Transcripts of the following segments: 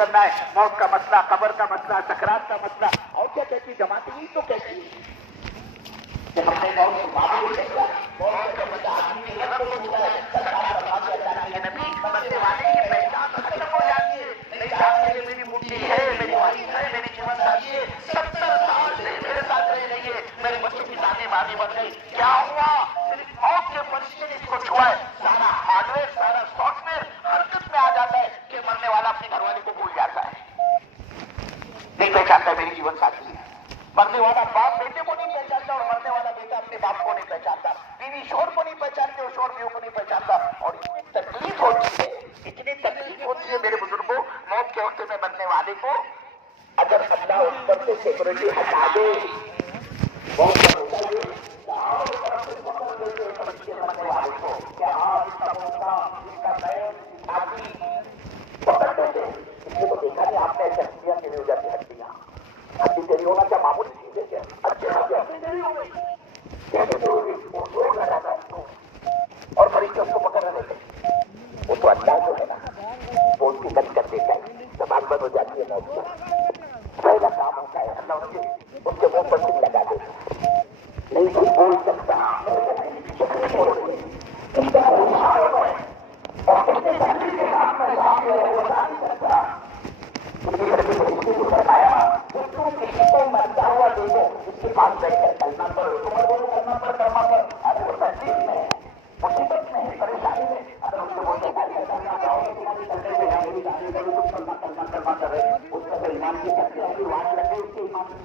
کرنا ہے، موت کا مسئلہ، قبر کا مسئلہ، سکرات کا مسئلہ. اور کیا کہتی جماعت ہی تو کہتی کہ ہم نے موت کو معلوم کیا، موت کا مسئلہ آدمی کے رب کو چھوڑا ہے. سرکار فرماتے ہیں اللہ کے نبی مرنے والے کی پہچان ختم ہو جاتی ہے. نہیں جانتے کہ میری مٹھی ہے، میری وائف ہے، میری جیون ساتھی ہے، 70 سال سے میرے ساتھ رہ رہی ہے، میرے بچوں کی تعلیم آگے بڑھ گئی، کیا ہوا؟ صرف موت کے فرشتے نے اس کو چھوڑا ہے. سارا ہارڈ ویئر، سارا سافٹ ویئر حرکت میں آ جاتا ہے کہ مرنے والا اپنے گھر والے کو بھول جاتا ہے، نہیں پہچانتا میری جیون ساتھی ہے. مرنے والا باپ بیٹے کو نہیں پہچانتا اور مرنے والا بیٹا اپنے باپ کو نہیں پہچانتا، بیوی شوہر کو نہیں پہچانتے اور شوہر بیوی کو نہیں پہچانتا. اور اتنی تکلیف ہوتی ہے، اتنی تکلیف ہوتی ہے میرے بزرگوں، موت کے وقت میں مرنے والے کو اگر اللہ اس پر سے سیکورٹی ہٹا دے، موت کا ہوتا ہے مرنے والے کو کیا اس کا موقع، اس کا پیر آدمی پکڑ لیتے. اس لیے تو دیکھا نہیں آپ نے ایسے ہڈیاں کی ہو جاتی ہڈیاں، ہڈی تیری ہونا کیا معمولی چیز ہے کیا؟ اچھے ہڈی تیری ہو گئی کیسے ہوگی؟ وہ سو رہا تھا اور مریض اس کو پکڑ رہے تھے. وہ تو اللہ جو ہے نا وہ اس کی بند کر دیتا ہے، زبان بند ہو جاتی ہے موت کو. پہلا کام ہوتا ہے اللہ ان کے منہ پر سل لگا دیتا، نہیں کوئی بول سکتا مرتا ہوا دیکھو اس کے پاس بیٹھ کر کلمہ پڑھو، کلمہ پر کلمہ پر. ارے وہ تکلیف میں، مصیبت میں، پریشانی میں، اگر اس کو بولتے کلمہ کر رہے اس کا تو ایمان کی سکتے ہیں، واٹ لگے اس کے ایمان کی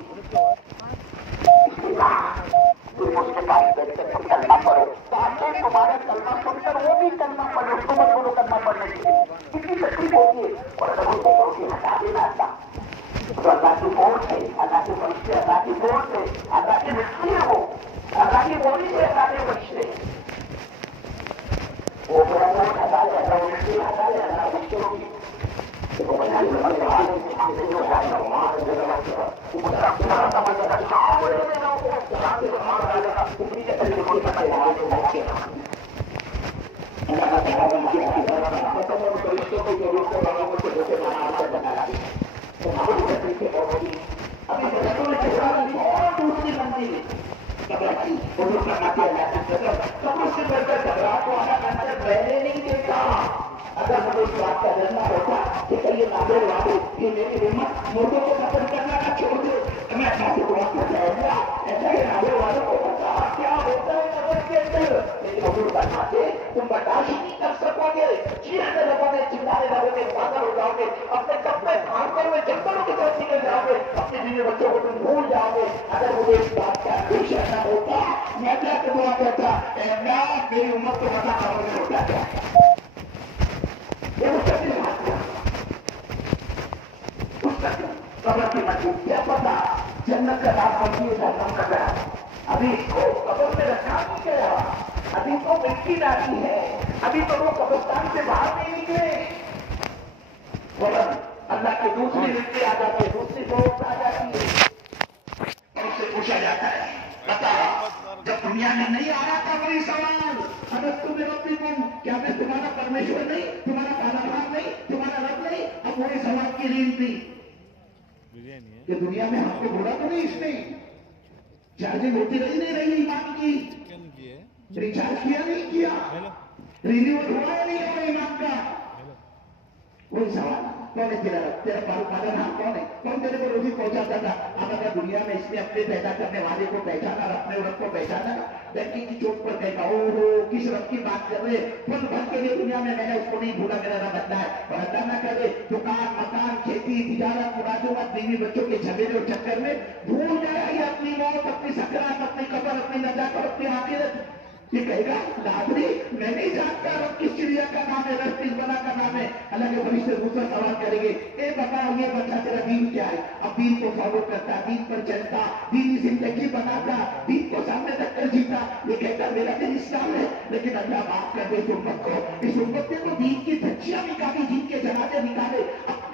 تم اس کے پاس بیٹھ کر تم کلمہ پڑھو تاکہ تمہارا کلمہ سن کر وہ بھی کلمہ پڑھے. اس کو مت بولو کلمہ پڑھنے کے لیے، کتنی تکلیف ہوتی ہے. اور اگر وہ روٹی ہٹا دینا آتا تو اللہ کی فوج ہے، اللہ کے فرشتے اللہ کی فوج ہے، اللہ کی مٹی ہے، وہ اللہ کی بولی سے اللہ کے فرشتے وہ ہٹا لے، اللہ مٹی ہٹا لے، اللہ فرشتے ہوگی. اگر مجھے اس بات کا ڈرنا ہوتا کہ کئی نادر والے یہ میری ہمت مردوں کو قتل کرنا نہ چھوڑ دے، میں اپنا سے گناہ کر جاؤں گا. ایسا کہ نادر والوں کو پتا کیا ہوتا ہے قبر کے اندر، میری حضور بتاتے تم برداشت نہیں کر سکو گے، چیخنے لگو گے، چلانے لگو گے، پاگل ہو جاؤ گے، اپنے کپڑے پھاڑتے ہوئے جنگلوں کی طرف نکل جاؤ گے، اپنے بیوی بچوں کو تم بھول جاؤ گے. اگر مجھے اس بات کا اندیشہ نہ ہوتا میں کیا دعا کرتا، اے اللہ میری امت کو بتا قبر میں ہوتا کیا قبر کی مجبور کیا پتا جنت کا راز بنتی ہے جہنم کا راز. ابھی اس کو قبر میں رکھا نہیں گیا، ابھی تو مٹی ڈالی ہے، ابھی تو وہ قبرستان سے باہر نہیں نکلے. فوراً اللہ کی دوسری مٹی آ جاتی ہے، دوسری فوج آ جاتی ہے اور اس سے پوچھا جاتا ہے بتا جب دنیا میں نہیں آ رہا تھا کوئی سوال اگر تمہیں ربی تم کیا میں تمہارا پرمیشور نہیں، تمہارا کاروبار نہیں، تمہارا رب نہیں. اب وہی سوال کی ریل تھی کہ دنیا میں ہم کو بولا تو نہیں اس نے چارجنگ ہوتی نہیں رہی ایمان کی، ریچارج کیا نہیں کیا، رینیول ہوا نہیں ہوا ایمان کا. کوئی سوال کون ہے تیرا پالن کون ہے، کون تیرے کو روزی پہنچاتا تھا. اب اگر دنیا میں اس نے اپنے پیدا کرنے والے کو پہچانا، اپنے رب کو پہچانا، بینکنگ کی چوٹ پر کہتا او ہو کس رب کی بات کر رہے پل بھر کے لیے دنیا میں نے اس کو نہیں بھولا، میرا رب بننا ہے. اور اللہ نہ کرے دکان مکان کھیتی تجارت ملازمت بیوی بچوں کے جھگڑے اور چکر میں بھول جائے یہ اپنی موت، اپنی سکرات، اپنی قبر، اپنی نجات اور اپنی آخرت. یہ کہے گا نادری میں نہیں جانتا رب کس چڑیا کا نام ہے، رب کس بلا کا نام ہے. اللہ کے فرشتے دوسرا سوال کریں گے اے بتاؤ یہ بچہ تیرا دین کیا ہے. اب دین کو فالو کرتا، دین پر چلتا، دینی زندگی بناتا، دین کو سامنے تک کر جیتا. یہ کہتا میرا دین اسلام ہے، لیکن اللہ معاف کر دے اس امت کو، اس امت نے تو دین کی دھچیاں نکالی، دین کے جنازے نکالے،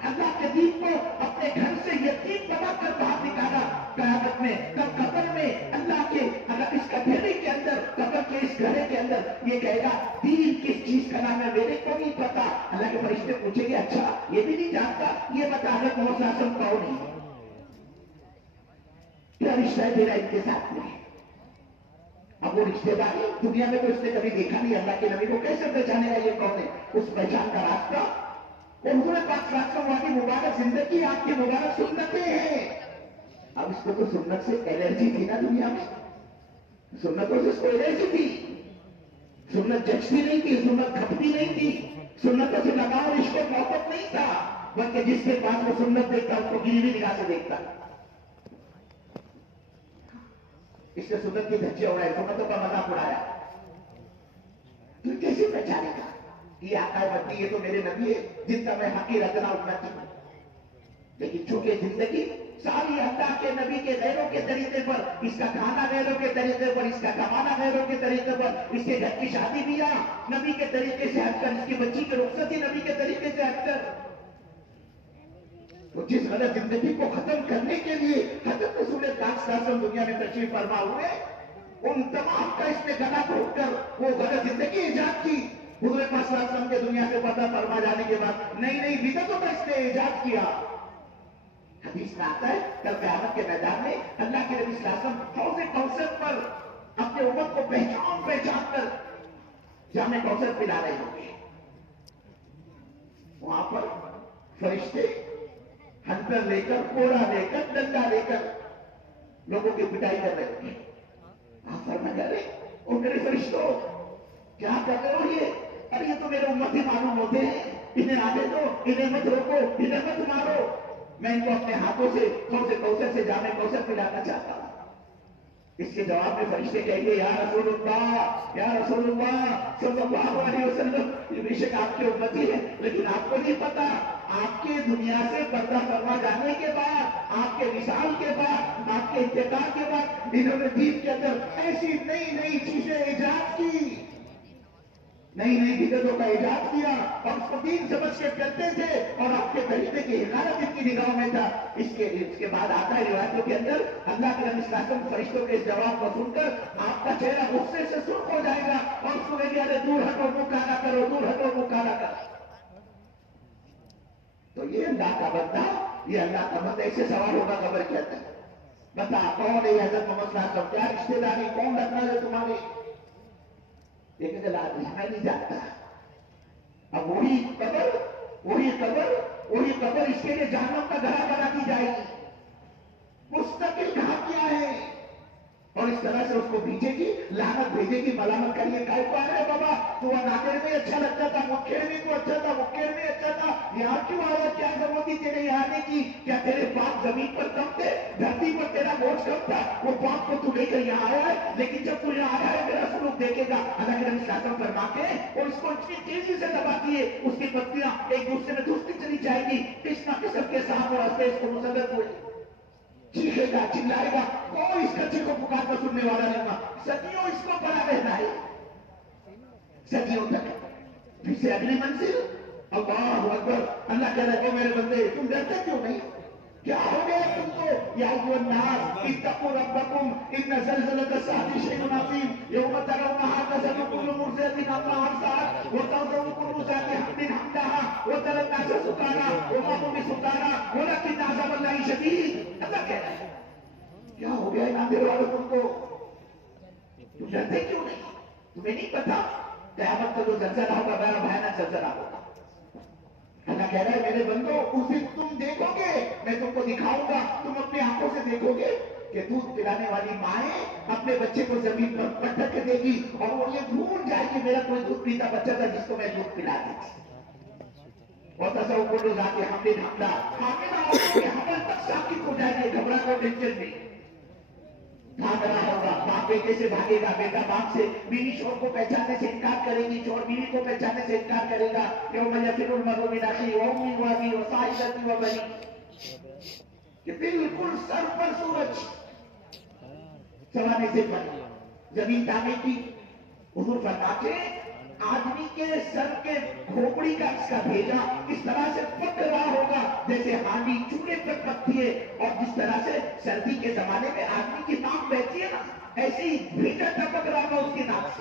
اللہ کے دین کو اپنے گھر سے یتیم بنا کر باہر نکالا. قیامت میں کب قبر میں اللہ کے اگر اس کٹھیری کے اندر قبر کے اس گھڑے کے اندر یہ کہے گا دین کس چیز کا نام ہے میرے کو نہیں پتا. اللہ کے فرشتے پوچھیں گے اچھا یہ بھی نہیں جانتا, یہ بتا حضرت محمد صلی اللہ علیہ وسلم کون ہے, کیا رشتہ ہے تیرا ان کے ساتھ میں. اب وہ رشتے داری دنیا میں تو اس نے کبھی دیکھا نہیں, اللہ کے نبی کو کیسے پہچانے گا یہ کون ہے. اس پہچان کا راستہ وہ حضور پاک صلی اللہ علیہ وسلم کی مبارک زندگی, آپ کی مبارک سنتیں ہیں. اب اس کو تو سنت سے الرجی تھی نا دنیا میں, سنتوں سے اس کو الرجی تھی, سنت جچتی نہیں تھی, سنت کھپتی نہیں تھی, سنتوں سے لگاؤ عشق و محبت نہیں تھا, بلکہ جس کے پاس وہ سنت دیکھتا اس کو گری ہوئی نگاہ سے دیکھتا. اس نے سنت کی دھچے اڑائے, سنتوں کا مذاق اڑایا, تو کیسے پہچانے گا یہ آقا مدنی, یہ تو میرے نبی ہے جن کا میں حقیر ادنا امت ہوں. لیکن چونکہ زندگی ساری اللہ کے نبی کے غیروں کے طریقے پر, اس کا کھانا غیروں کے طریقے پر, اس کا کمانا غیروں کے طریقے پر, اس کے گھر کی شادی بیاہ نبی کے طریقے سے ہٹ کر, اس کی بچی کی رخصتی نبی کے طریقے سے ہٹ کر, تو جس غلط زندگی کو ختم کرنے کے لیے حضرت رسول پاک صلی اللہ علیہ وسلم دنیا میں تشریف فرما ہوئے, ان تمام کا اس نے گلا گھونٹ کر وہ غلط زندگی ایجاد کی. حضور پاک صلی اللہ علیہ وسلم کے دنیا سے پردہ فرما جانے کے بعد نئی نئی بدعتوں کا اس نے ایجاد کیا. حدیث میں آتا ہے کل قیامت کے میدان میں اللہ کے نبی صلی اللہ علیہ وسلم حوض کوثر پر اپنے امت کو پہچان پہچان کر جام کوثر پلا رہے ہوں گے. وہاں پر فرشتے ہنٹر لے کر, کوڑا لے کر, ڈنڈا لے کر لوگوں کی پٹائی کر رہے ہوں گے. آپ فرما کر رہے اور میرے فرشتوں کیا کر رہے ہو یہ, ارے یہ تو میرے امت ہی معلوم ہوتے ہیں, انہیں آنے دو, انہیں مت روکو, انہیں مت مارو, میں ان کو اپنے ہاتھوں سے حوض کوثر سے جام کوثر پلانا چاہتا ہوں. اس کے جواب میں فرشتے کہیں گے یا رسول اللہ, یا رسول اللہ صلی اللہ علیہ وسلم, یہ بے شک آپ کی امتی ہے, لیکن آپ کو نہیں پتا آپ کے دنیا سے پردہ فرما جانے کے بعد, آپ کے وصال کے بعد, آپ کے انتقال کے بعد انہوں نے دین کے اندر ایسی نئی نئی چیزیں ایجاد کی, نئی نئی بدعتوں کا ایجاد کیا, اور اس کو دین سمجھ کے کرتے تھے, اور آپ کے طریقے کی حقارت ان کی نگاہوں میں تھا. اس کے بعد آتا ہے روایتوں کے اندر اللہ کے نبی صلی اللہ علیہ وسلم فرشتوں کے اس جواب کو سن کر آپ کا چہرہ غصے سے سرخ ہو جائے گا, اور اس کو کہیں گے ارے دور ہٹو, منہ کالا کرو, دور ہٹو, منہ کالا کرو. تو یہ اللہ کا بندہ, یہ اللہ کا بندہ, ایسے سوال ہوگا قبر کے اندر, بتا کون ہے حضرت محمد صلی اللہ علیہ وسلم, کیا رشتے داری, کون رکھنا ہے تمہارے, لیکن میں نہیں جانتا. اب وہی قبر اس کے لیے جہنم کا گھرا بنا دی جائے گی, مستقل کہا کیا ہے, اور اس طرح سے اس کو بھیجے گی, لعنت بھیجے گی, ملامت کریے کائی کو آ رہے بابا, تو ناگڑ میں اچھا لگتا تھا, مکھیڑ میں تو اچھا تھا, مکھیڑ میں اچھا تھا, یہاں کیوں آیا, کیا ضرورت تھی تیرے یہاں آنے کی, کیا تیرے باپ زمین پر کم تھے, دھرتی پر تیرا بوجھ کم تھا, وہ باپ کو تو لے کر یہاں آیا ہے, لیکن جب تو یہاں آیا ہے میرا سلوک دیکھے گا. اللہ کے نبی صلی اللہ علیہ وسلم فرما کے اور اس کو اتنی تیزی سے دبا دیے, اس کی پتیاں ایک دوسرے میں دھستی چلی جائے گی, قسم قسم کے سانپ اور ہنستے اس کو مسلط ہوئے, چیخے گا, چلائے گا, کوئی اس کچے کو پکار کر سننے والا نہیں ہوگا. صدیوں اس کو پڑا رہنا ہے, صدیوں تک. پھر سے اگلی منزل, اللہ اکبر. اللہ کہہ رہے ہو میرے بندے تم ڈرتے کیوں نہیں, کیا ہو گیا تم کو, یا ایھا الناس اتقوا ربکم ان زلزلۃ الساعۃ شیء عظیم یوم ترونها تذهل كل مرضعۃ عما ارضعت وتضع كل ذات حمل حملها وترى الناس سکارى وما هم بسکارى ولكن عذاب اللہ شدید. اللہ کہہ رہا ہے کیا ہو گیا اندھیرے والوں تم کو, تم ڈرتے کیوں نہیں, تمہیں نہیں پتا قیامت کا جو زلزلہ ہوگا بڑا بھیانک زلزلہ ہوگا. اللہ کہہ رہا ہے میرے بندو اس دن تم دیکھو گے, میں تم کو دکھاؤں گا, تم اپنی آنکھوں سے دیکھو گے کہ دودھ پلانے والی مائیں اپنے بچے کو زمین پر پٹک کے دے گی, اور وہ یہ بھول جائے کہ میرا کوئی دودھ پیتا بچہ تھا جس کو میں دودھ پلاتی تھی. اور تصور کو لوگ آتے حاملہ حمل تک ثابت ہو جائے گی, گھبرا کر ٹینشن میں بھاگ رہا ہوگا, باپ بیٹے سے بھاگے گا, بیٹا باپ سے, بیوی شوہر کو پہچاننے سے انکار کرے گی, شوہر بیوی کو پہچاننے سے انکار کرے گا. یوم یفر المرء من اخیہ وامہ وابیہ وصاحبتہ وبنیہ, کہ بالکل سر پر سورج سوانے سے پر زمین تانے کی. حضور فرماتے آدمی کے سر کے کھوپڑی کا اس کا بھیجا اس طرح سے پک رہا ہوگا جیسے ہانڈی چولہے پر پکتی ہے, اور جس طرح سے سردی کے زمانے میں آدمی کی ناک بہتی ہے نا, ایسی بھیجا ٹپک رہا ہوگا اس کی ناک سے.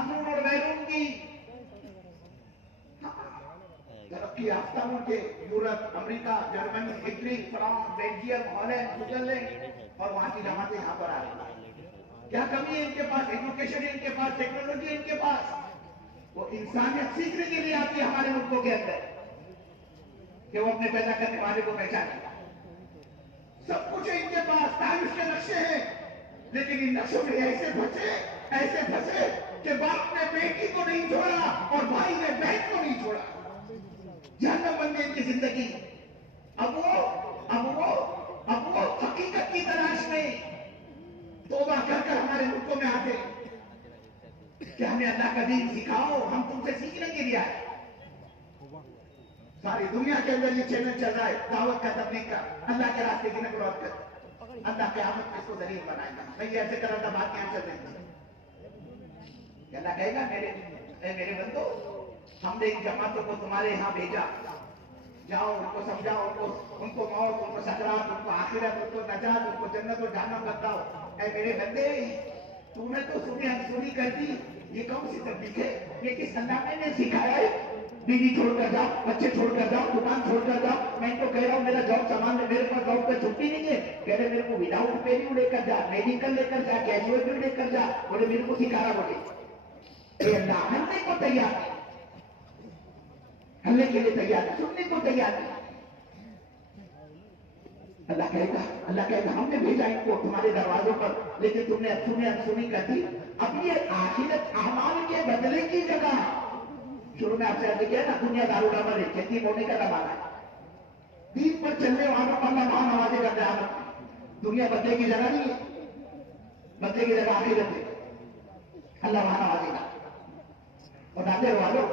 امن اور بیرون کی ترقی یافتہ ملک Europe, America, Germany, Italy, France, Belgium, Holland, Switzerland اور وہاں کی جماعتیں یہاں پر آ رہی ہیں۔ کیا کمی ہے ان کے پاس؟ ایجوکیشن ان کے پاس، ٹیکنالوجی ان کے پاس، وہ انسانیت سیکھنے کے لیے آتی ہے ہمارے ملکوں کے اندر کہ وہ اپنے پیدا کرنے والے کو پہچانے۔ سب کچھ ہے ان کے پاس، تاریخ کے نقشے ہیں، لیکن ان نقشوں میں ایسے پھنسے کہ باپ نے بیٹی کو نہیں چھوڑا اور بھائی نے بہن کو نہیں چھوڑا۔ جہنم بن گئی ان کی زندگی۔ اب وہ حقیقت کی تلاش میں توبہ کر کر ہمارے ملکوں میں آتے کہ ہمیں اللہ کا دین سکھاؤ، ہم تم سے سیکھنے کے لیے آئے۔ ساری دنیا کے اندر یہ چیلنج چل رہا ہے دعوت کا، تبلیغ کا، اللہ کے راستے کی نقل اور کر۔ اللہ قیامت میں اس کو ذلیل بنائے گا۔ میں یہ ایسے کر رہا تھا، بات یہاں چل رہی تھی۔ اللہ کہے گا میرے بندو، ہم نے ان جماعتوں کو تمہارے یہاں بھیجا، جاؤ ان کو سمجھاؤ، ان کو موت، ان کو سکرات، ان کو آخرت، ان کو نجات، ان کو جنت اور جہنم بتاؤ۔ اے میرے بندے، تو نے تو سنی انسنی کر دی۔ یہ کون سی تبلیغ ہے؟ یہ کس اللہ نے سکھایا ہے؟ بیوی چھوڑ کر جاؤ، بچے چھوڑ کر جاؤ، دکان چھوڑ کر جاؤ۔ میں ان کو کہہ رہا ہوں میرا جاب سامان ہے، میرے پاس جاب پہ چھٹی نہیں ہے۔ کہہ رہے میرے کو وداؤٹ پے لے کر جا، میڈیکل لے کر جا، کیجوئل لے کر جا۔ بولے میرے کو سکھا رہا، بولے اے اللہ، ہننے کو تیار ہے، ہننے کے لیے تیار ہے، سننے کو تیار ہے۔ اللہ کہے گا ہم نے بھیجا ان کو تمہارے دروازوں پر، لیکن تم نے انسنی کر دی۔ اب یہ آخرت اعمال کے بدلے کی جگہ، شروع میں آپ سے عرض کیا نا، دنیا دارالعمل ہے، کھیتی بونے کا زمانہ ہے۔ دین پر چلنے والوں کو اللہ وہاں نوازے گا قیامت میں۔ دنیا بدلے کی جگہ نہیں ہے، بدلے کی جگہ آخرت ہے، اللہ وہاں نوازے گا۔ اور ناظر والوں،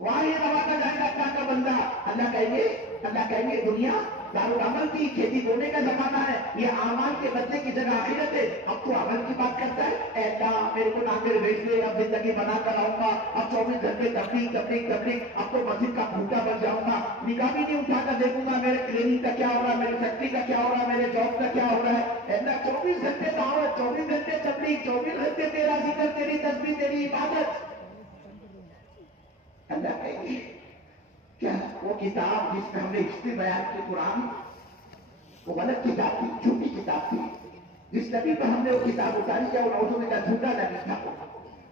وہاں یہ نوازا جائے گا اللہ کا بندہ۔ اللہ کہیں گے دنیا دارالعمل کی، کھیتی بونے کا زمانہ ہے، یہ اعمال کے بدلے کی جگہ آخرت ہے۔ اب تو عمل کی بات کرتا ہے، اے اللہ میرے کو ناظر بھیج دے، اب زندگی بنا کر آؤں گا، اب 24 گھنٹے تبلیغ، اب تو مسجد کا بھوکا بن جاؤں گا، نگاہ بھی نہیں اٹھا کر دیکھوں گا میرے کلینک کا کیا ہو رہا ہے، میری فیکٹری کا کیا ہو رہا ہے، میرے جاب کا کیا ہو رہا ہے۔ اے اللہ 24 گھنٹے دعوت، 24 گھنٹے تبلیغ، 24 گھنٹے تیرا ذکر، تیری تسبیح، تیری عبادت۔ اللہ کہیں گے کیا وہ کتاب جس میں ہم نے ہسٹری بیان کی قرآن، وہ غلط کتاب تھی، جھوٹی کتاب تھی۔ جس نبی پر ہم نے وہ کتاب اتاری کیا، وہ نعوذ کا جھوٹا نبی تھا۔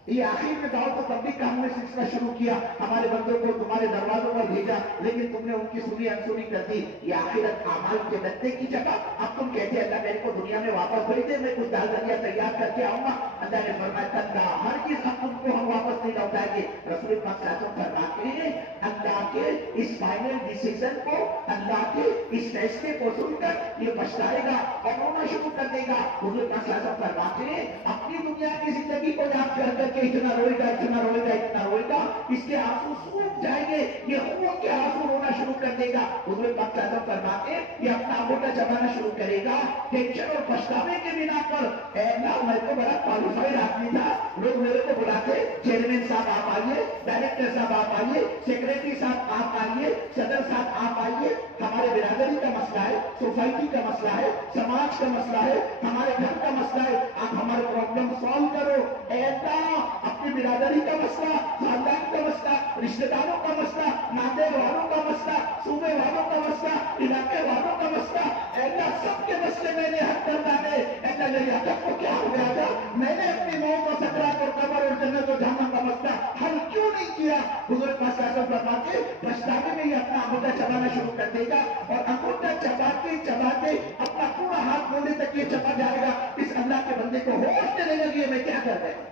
یہ آخر میں دعوت و تبلیغ کا ہم نے سلسلہ شروع کیا، ہمارے بندوں کو تمہارے دروازوں پر بھیجا، لیکن تم نے ان کی سنی انسنی کر دی۔ یہ آخرت اعمال کے بدلے کی جگہ اب تم کہتے ہیں اللہ میرے کو دنیا میں واپس بھیج دے، میں کچھ دال دلیا تیار کر کے آؤں گا۔ اللہ نے فرمایا تنگا ہر چیز اب تم کو ہم واپس نہیں لوٹائیں گے۔ رسول پاک صلی اللہ علیہ وسلم فرماتے ہیں اللہ کے اس فائنل ڈیسیژن کو، اللہ کے اس فیصلے کو سن کر یہ پچھتائے گا اور رونا شروع کر دے گا۔ حضور پاک صلی اللہ علیہ وسلم فرماتے ہیں اپنی دنیا کی زندگی کو یاد کر کر کے اتنا روئے گا، اتنا روئے گا، اتنا روئے گا، اس کے آنسو سوکھ جائیں گے، یہ خون کے آنسو رونا شروع کر دے گا۔ حضور پاک صلی اللہ علیہ وسلم فرماتے ہیں یہ اپنا انگوٹھا چبانا شروع کرے گا ٹینشن اور پچھتاوے کے بنا پر۔ اے اللہ میں تو بڑا کوالیفائڈ آدمی تھا، لوگ میرے کو بلاتے چیئرمین صاحب آپ آئیے، ڈائریکٹر صاحب آپ آئیے، سیکریٹری صاحب آپ آئیے، صدر صاحب آپ آئیے، ہمارے برادری کا مسئلہ ہے، سوسائٹی کا مسئلہ ہے، سماج کا مسئلہ ہے، ہمارے گھر کا مسئلہ ہے، آپ ہمارے پرابلم سالو کرو۔ اے اللہ اپنی برادری کا مسئلہ، خاندان کا مسئلہ، رشتہ داروں کا مسئلہ، ناطے والوں کا مسئلہ، صوبے والوں کا مسئلہ، علاقے والوں کا مسئلہ، اے اللہ سب کے مسئلے میں نے حل کر ڈالے۔ اے اللہ میری حقیقت کو کیا ہو گیا تھا، میں نے اپنی موت اور سکرات اور قبر اور جنت اور جہنم کا مسئلہ حل کیوں نہیں کیا؟ حضور پاک صلی اللہ علیہ وسلم فرماتے پچھتاوے میں یہ اپنا انگوٹھا چبانا شروع کر دے گا اور انگوٹھا چباتے چباتے اپنا پورا ہاتھ موڑنے تک یہ چبا جائے گا۔ اس اللہ کے بندے کو ہوش دینے لگی ہے میں کیا کر رہا ہوں۔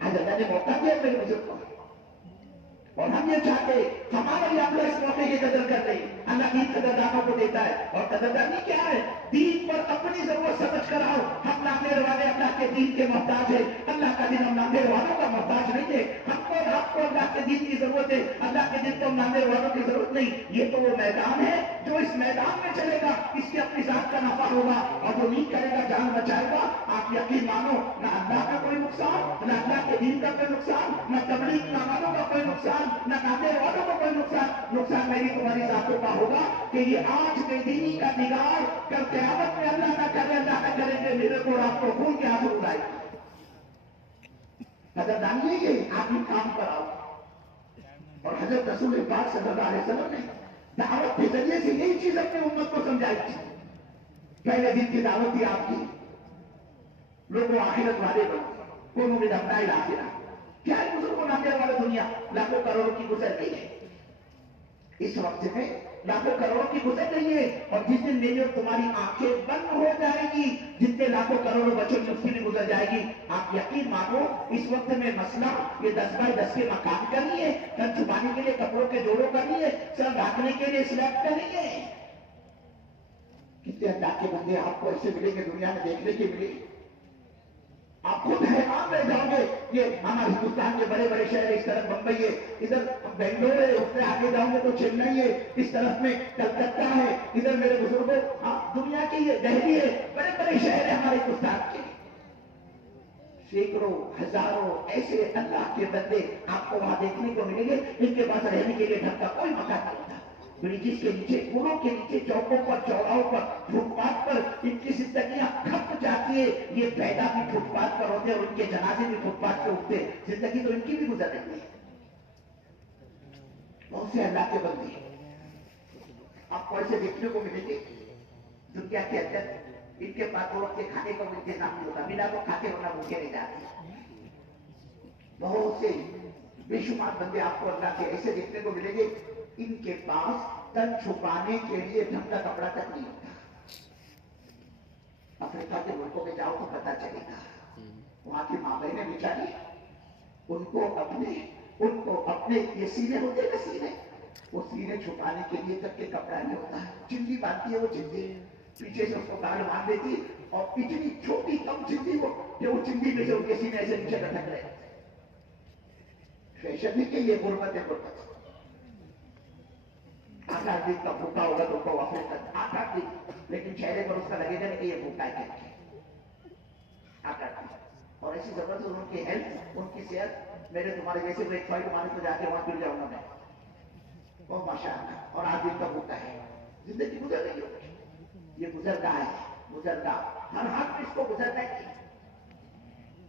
آج اللہ نے موقع دیا میرے بزرگ کو، اور ہم یہ چاہتے ہمارا یہ اللہ اس موقع کی قدر کر رہی۔ اللہ دین قدردانوں کو دیتا ہے، اور قدردانی کیا ہے؟ دین پر اپنی ضرورت سمجھ کر آؤ۔ ہم ناظر والے اللہ کے دین کے محتاج ہیں، اللہ کا دین ہم ناظر والوں کا محتاج نہیں ہے۔ ہم کو کو اللہ کے دین کی ضرورت ہے، اللہ کے دین کو ماننے والوں کی ضرورت نہیں. یہ تو وہ میدان ہے جو اس میدان میں چلے گا اس کی اپنی ذات کا نفع ہوگا، اور جو نہیں کرے گا جان بچائے گا. آپ یقین مانو نہ اللہ کا کوئی نقصان، نہ اللہ کے دین کا کوئی نقصان، نہ تبلیغ والوں کا کوئی نقصان، نہ ماننے والوں کا کوئی نقصان. نقصان میری تمہاری ذاتوں کا ہوگا کہ یہ آج بے دینی کا بگاڑ کل قیامت میں اللہ نہ کرے، اللہ نہ کریں گے میرے کو آپ کو خون کے آنسو اڑائے. قدردانی ہے یہ آدمی کام پر آؤ. اور حضرت رسول پاک صلی اللہ علیہ وسلم نے دعوت کے ذریعے سے یہی چیز اپنی امت کو سمجھائی تھی. پہلے دن کی دعوت تھی آپ کی، لوگوں آخرت والے لوگ کونوں میں دبنا الآخرہ. کیا ہے بزرگوں ناظر والے دنیا لاکھوں کروڑوں کی گزر گئی ہے. اس وقت میں لاکھوں کروڑوں کی گزر گئی ہے، اور جس دن میری اور تمہاری آنکھیں بند ہو جائے گی جتنے لاکھوں کروڑوں بچوں کی اس کی بھی گزر جائے گی. آپ یقین مانو اس وقت میں مسئلہ یہ 10x10 کے مکان کا نہیں ہے، تن چھپانے کے لیے کپڑوں کے جوڑوں کا نہیں ہے، سر ڈھانکنے کے لیے سلیب کا نہیں ہے. کتنے اللہ کے بندے آپ کو ایسے ملیں گے دنیا میں دیکھنے کے ملے، آپ خود حیران رہ جاؤ گے. یہ ہمارے ہندوستان کے بڑے بڑے شہر، اس طرف بمبئی ہے، ادھر بنگلور ہے، اس سے آگے جاؤں گے تو چنئی ہے، اس طرف میں کلکتہ ہے، ادھر میرے بزرگوں دنیا کی یہ دہلی ہے، بڑے بڑے شہر ہیں ہمارے ہندوستان کے. سینکڑوں ہزاروں ایسے اللہ کے بندے آپ کو وہاں دیکھنے کو ملیں گے. ان کے پاس رہنے کے لیے ڈھنگ کا کوئی مکان نہیں ہوتا. بریجز کے نیچے، پلوں کے نیچے، چوکوں پر، چوراہوں پر، فٹ پاتھ پر ان کی زندگیاں کھپ جاتی ہے. یہ پیدا بھی فٹ پاتھ پر ہوتے ہیں اور ان کے جنازے بھی فٹ پاتھ پہ اٹھتے ہیں. زندگی تو ان کی بھی گزر رہی ہے. بہت سے اللہ کے بندے آپ کو ایسے دیکھنے کو ملیں گے دنیا کے اندر. ان کے پاس دو وقت کے کھانے کا انتظام نہیں ہوتا، بنا تو کھاتے ہونا بھوکے نہیں جاتے. بہت سے بے شمار بندے آپ کو اللہ کے ایسے دیکھنے کو ملیں گے ان کے پاس تن چھپانے کے لیے ڈھنگ کا کپڑا تک نہیں ہوتا. افریقہ کے ملکوں میں جاؤ تو پتا چلے گا وہاں کی ماں بہنیں بیچاری ان کو اپنے یہ سینے ہوتے ہیں نا، سینے، وہ سینے چھپانے کے لیے تک کے کپڑا نہیں ہوتا ہے. چندی باندھتی ہے، وہ چندی پیچھے سے اس کو گال باندھ دیتی، اور اتنی چھوٹی کم چندی کہ وہ چندی میں سے ان کے سینے ایسے نیچے لٹک رہے. فیشن نہیں کہ یہ غربت ہے، غربت. 8 دن کا بھوکا ہوگا تو کو واپس 8 دن، لیکن چہرے پر اس کا لگے گا کہ یہ بھوکا ہے. 8 دن. اور ایسی ضرورت ہے ان کی ہیلتھ، ان کی صحت. میرے تمہارے جیسے ایک فائٹ مارے تو جا کے وہاں گر جاؤں گا میں. بہت ماشاء اللہ. اور 8 دن کا بھوکا ہے. زندگی گزر رہی ہوگی. یہ گزرتا ہے، گزرتا ہر حال میں اس کو گزرنا ہے،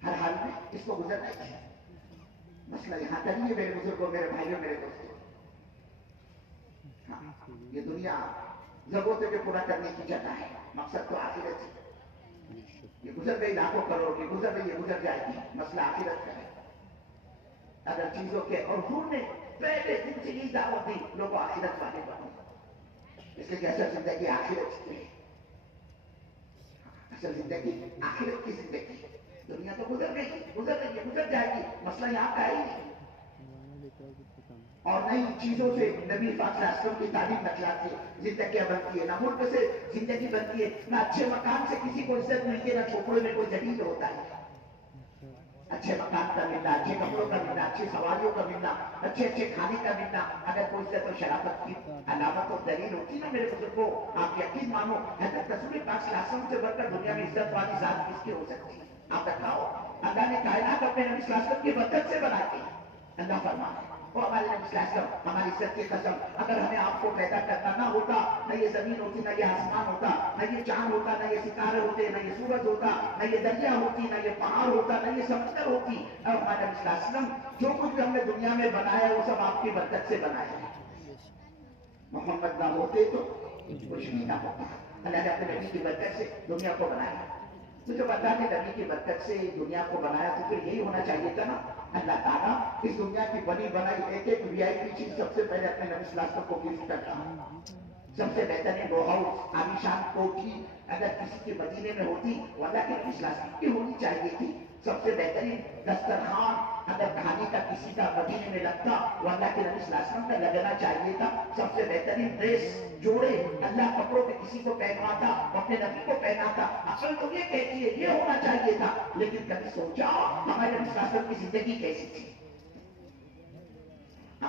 ہر حال میں اس کو گزرنا ہے. مسئلہ یہاں تک نہیں ہے میرے بزرگوں، میرے بھائیوں، میرے دوستوں. یہ دنیا ضرورتوں کے پورا کرنے کی جگہ ہے، مقصد تو آخرت ہے. یہ گزر گئی لاکھوں کروڑ کی، گزر گئی، یہ گزر جائے گی. مسئلہ آخرت کا ہے. اگر چیزوں کے اور حضور نے پہلے دن سے یہ دعوت دی لوگوں آخرت والے بنو، اس لیے کہ اصل زندگی آخرت کی ہے. اصل زندگی آخرت کی زندگی. دنیا تو گزر گئی، گزر رہی ہے، گزر جائے گی. مسئلہ یہاں کا ہی نہیں. اور نئی چیزوں سے نبی پاک صلی اللہ علیہ وسلم کی تعلیم بتلاتی ہے. زندگیاں بنتی ہے، نہ ملک سے زندگی بنتی ہے، نہ اچھے مکان سے کسی کو عزت ملتی ہے، نہ چھوپڑے میں کوئی جدید ہوتا ہے. اچھے مکان کا ملنا، اچھے کپڑوں کا ملنا، اچھی سواریوں کا ملنا، اچھے اچھے کھانے کا ملنا، اگر کوئی عزت اور شرافت کی علامت اور دلیل ہوتی نا میرے بزرگوں، آپ یقین مانو حضرت رسول پاک صلی اللہ علیہ وسلم سے بڑھ کر دنیا میں عزت والی ذات کس کی ہو سکتی ہے؟ آپ بتاؤ. اللہ نے کائنات اپنے نبی صلی اللہ علیہ وسلم کی برکت سے بنائی. اللہ فرماتا ہے وہ ہمارے نبی صلی اللہ علیہ وسلم، ہماری عزت کی قسم، اگر ہمیں آپ کو پیدا کرنا نہ ہوتا، نہ یہ زمین ہوتی، نہ یہ آسمان ہوتا، نہ یہ چاند ہوتا، نہ یہ ستارے ہوتے، نہ یہ سورج ہوتا، نہ یہ دریا ہوتی، نہ یہ پہاڑ ہوتا، نہ یہ سمندر ہوتی. اور ہمارے نبی صلی اللہ علیہ وسلم جو کچھ ہم نے دنیا میں بنایا وہ سب آپ کی برکت سے بنایا ہے. محمد نہ ہوتے تو کچھ بھی نہ ہوتا. اللہ نے اپنے نبی کی برکت سے دنیا کو بنایا. تو جب اللہ نے نبی کی برکت سے دنیا کو بنایا تو پھر یہی ہونا چاہیے تھا نا. اللہ تعالیٰ اس دنیا کی بنی بنائی ایک ایک VIP چیز سب سے پہلے اپنے نبی صلی اللہ علیہ وسلم کو گفٹ کرتا. سب سے بہترین رو ہاؤس، عالیشان کوٹھی اگر کسی کے مدینے میں ہوتی وہ اللہ کے نبی صلی اللہ علیہ وسلم کی ہونی چاہیے تھی. سب سے بہترین دسترخوان اگر کھانے کا کسی کا مدینے میں لگتا وہ اللہ کے نبی صلی اللہ علیہ وسلم کا لگنا چاہیے تھا. سب سے بہترین ڈریس جوڑے اللہ کپڑوں پہ کسی کو پہنواتا وہ اپنے نبی کو پہناتا. اصل تو یہ کہتی ہے یہ ہونا چاہیے تھا. لیکن کبھی سوچا ہمارے نبی صلی اللہ علیہ وسلم کی زندگی کیسی تھی؟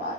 5,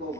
2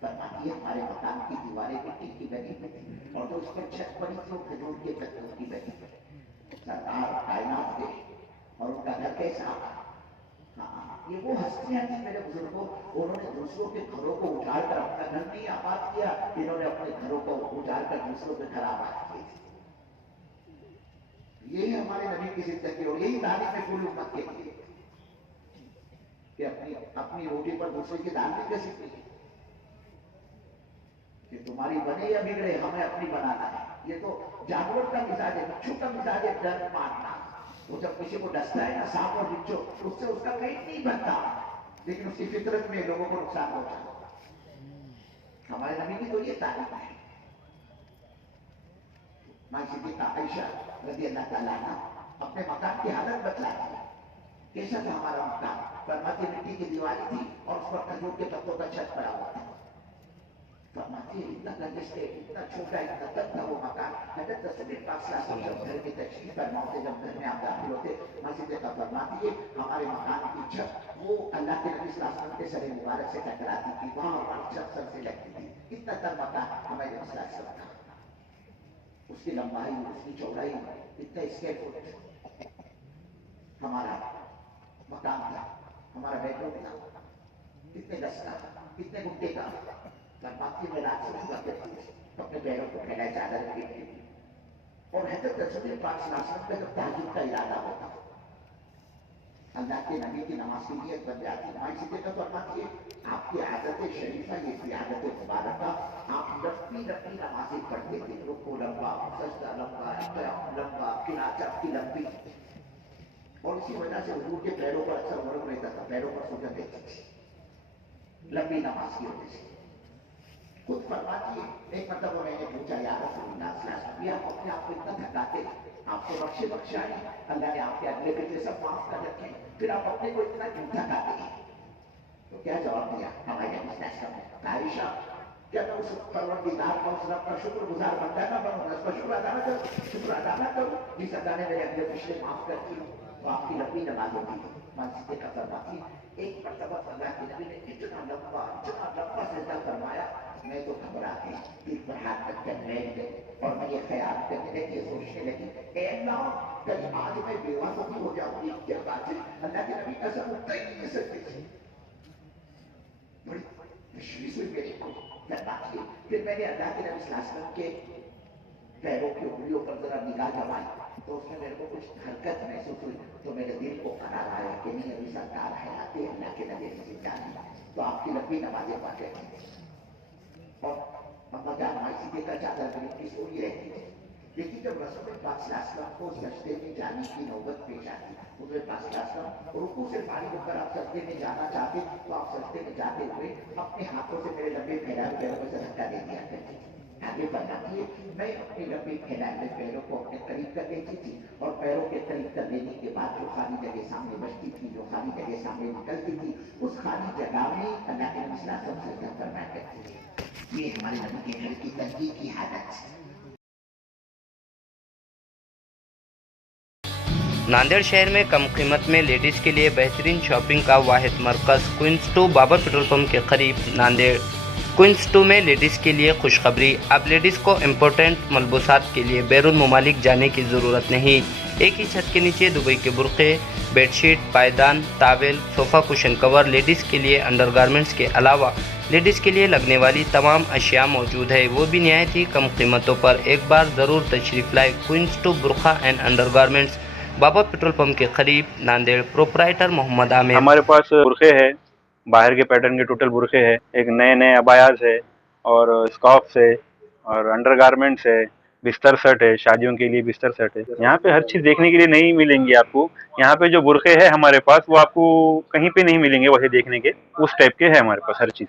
فرماتی ہے ہمارے مکان کی دیواریں مٹی کی بنی ہوئی تھی اور جو اس پر چھت پڑی تھی وہ کھجور کے پتوں کی بنی ہوئی تھی. سرکار کائنات کے اور ان کا گھر کیسا؟ ہاں یہ وہ ہستیاں تھیں میرے بزرگوں، انہوں نے دوسروں کے گھروں کو اجاڑ کر اپنا گھر نہیں آباد کیا، انہوں نے اپنے گھروں کو اجاڑ کر دوسروں کے گھر آباد کیے تھے. یہی ہمارے نبی کی زندگی اور یہی تعلیم ہے پوری امت کے لیے کہ اپنی روٹی پر دوسرے کی دال نہیں کر سکتی کہ تمہاری بنے یا بگڑے ہمیں اپنی بنانا ہے. یہ تو جانور کا مزاج ہے، بچوں کا مزاج ہے ڈر مارنا. وہ جب کسی کو ڈستا ہے نا سانپ اور بچوں، اس سے اس کا پیٹ نہیں بنتا، لیکن اس کی فطرت میں لوگوں کو نقصان پہنچاتا. ہمارے نبی کی تو یہ تعلیم ہے. ماں صدیقہ عائشہ رضی اللہ تعالیٰ عنہ اپنے مکان کی حالت بتلاتی ہے. کیسا تھا ہمارا مکان؟ فرماتی مٹی کی دیواری تھی اور اس پر کھجور کے پتوں کا چھت پڑا ہوا تھا. فرماتی اتنا کنجسٹڈ، اتنا چھوٹا، اتنا تنگ تھا وہ مکان. حضرت رسول پاک صلی اللہ علیہ وسلم جب گھر کی تشریف فرما ہوتے، جب گھر میں آپ داخل ہوتے، ماں صدیقہ فرماتی ہے ہمارے مکان کی چھت وہ اللہ کے نبی صلی اللہ علیہ وسلم کے سر مبارک سے ٹکراتی تھی، وہاں ہماری چھت سر سے لگتی تھی. اتنا تنگ مکان ہمارے نبی صلی اللہ علیہ وسلم کا. اس کی لمبائی، اس کی چوڑائی اتنا اسکوائر فٹ ہمارا مکان تھا، ہمارا بیڈ روم تھا. کتنے گز کا، کتنے گھنٹے کا. فرماتی میں رات سے صبح کرتی تھی، اپنے پیروں کو پھیلائے چادر پھیلتی تھی. اور حضرت رسول پاک صلی اللہ علیہ وسلم کا جب تہجد کا ارادہ ہوتا، اللہ کے نبی کی نماز کی نیت بن جاتی. ماں صدیقہ فرماتی ہے آپ کی عادت شریفہ، یہ تھی عادت مبارکہ، آپ لمبی لمبی نمازیں پڑھتے تھے. رکوع لمبا، سجدہ لمبا، قیام لمبا، قرات آپ کی لمبی. اور اسی وجہ سے حضور کے پیروں پر اکثر ورم رہتا تھا، پیروں پر سجن دیتی تھی لمبی نماز کی وجہ سے. خود فرماتی ہے ایک مرتبہ میں نے پوچھا یا رسول اللہ صلی اللہ علیہ وسلم، آپ اپنے آپ کو اتنا تھکاتے، آپ کو بخشا نہیں، اللہ نے آپ کے اگلے پچھلے سب معاف کر رکھے، پھر آپ اپنے کو اتنا کیوں تھکاتے ہیں؟ تو کیا جواب دیا ہمارے نبی صلی اللہ علیہ وسلم نے؟ عائشہ کیا میں اس پروردگار کا، اس رب کا شکر گزار بنتا نہ بنوں، اس کا شکر ادا نہ کروں، شکر ادا نہ کروں جس اللہ نے میرے اگلے پچھلے معاف کر دی. تو آپ کی لمبی نماز ہوتی ہے. ماں صدیقہ فرماتی ایک مرتبہ اللہ کے نبی نے اتنا لمبا سجدہ فرمایا، میں تو گھبرا گئی، دل پر ہاتھ رکھ کر بیٹھ گئی اور میں یہ خیال کرنے لگی، یہ سوچنے لگی اے اللہ کل آج میں بیوہ تو بھی ہو جاؤں گی. کیا بات ہے، اللہ کے نبی قسم اٹھتا ہی نہیں سکتے تھے. بڑی تشویش ہوئی میرے کو. پھر میں نے اللہ کے نبی صلی اللہ علیہ وسلم کے پیروں کی انگلیوں پر ذرا نگاہ جمائی تو اس میں میرے کو کچھ حرکت محسوس ہوئی. تو میرے دل کو قرار آیا کہ نہیں ابھی سرکار حیات ہے، اللہ کے نبی کی زندہ نہیں. تو آپ کی لمبی نمازیں پڑھتے تھے اور اما جان ماں صدیقہ چادر گرفت کی سوئی رہتی تھی. لیکن جب رسول پاک صلی اللہ علیہ وسلم کو سجدے میں جانے کی نوبت پیش آتی، حضور پاک صلی اللہ علیہ وسلم رکوع سے فارغ ہو کر آپ سجدے میں جانا چاہتے تو آپ سجدے میں جاتے ہوئے اپنے ہاتھوں سے میرے لمبے پھیلائے پیروں میں سے دھکا دے دیا کرتے تھے. آگے بڑھاتی ہے میں اپنے لمبے پھیلائے ہوئے پیروں کو اپنے قریب کر دیتی تھی اور پیروں کے قریب کر دینے کے بعد جو خالی جگہ سامنے بچتی تھی، جو خالی جگہ سامنے نکلتی تھی، اس خالی جگہ میں اللہ کے نبی صلی اللہ علیہ وسلم سجدہ فرمایا کرتے تھے. یہ ہمارے نبی کے گھر کی تنگی کی حالت. ناندیڑ شہر میں کم قیمت میں لیڈیز کے لیے بہترین شاپنگ کا واحد مرکز کوئنز 2 بابر پیٹرول پمپ کے قریب ناندیڑ. کوئنز 2 میں لیڈیز کے لیے خوشخبری، اب لیڈیز کو امپورٹنٹ ملبوسات کے لیے بیرون ممالک جانے کی ضرورت نہیں. ایک ہی چھت کے نیچے دبئی کے برقعے، بیڈ شیٹ، پائیدان، ٹاول، صوفہ کشن کور، لیڈیز کے لیے انڈر گارمنٹس کے علاوہ لیڈیز کے لیے لگنے والی تمام اشیاء موجود ہے، وہ بھی نہایت ہی کم قیمتوں پر. ایک بار ضرور تشریف لائے. کوئنز 2 برقع اینڈ انڈر گارمنٹس، بابا پیٹرول پمپ کے قریب ناندیڑ. پروپرائٹر محمد عامر. ہمارے پاس برقعے ہے، باہر کے پیٹرن کے ٹوٹل برقعے ہے، ایک نئے ابایاز ہے اور اسکارفس ہے اور انڈر گارمنٹس ہے، بستر سیٹ ہے، شادیوں کے لیے بستر سیٹ ہے. یہاں پہ ہر چیز دیکھنے کے لیے نہیں ملیں گی آپ کو. یہاں پہ جو برقعے ہے ہمارے پاس وہ آپ کو کہیں پہ نہیں ملیں گے ویسے دیکھنے کے، اس ٹائپ کے ہے ہمارے پاس ہر چیز.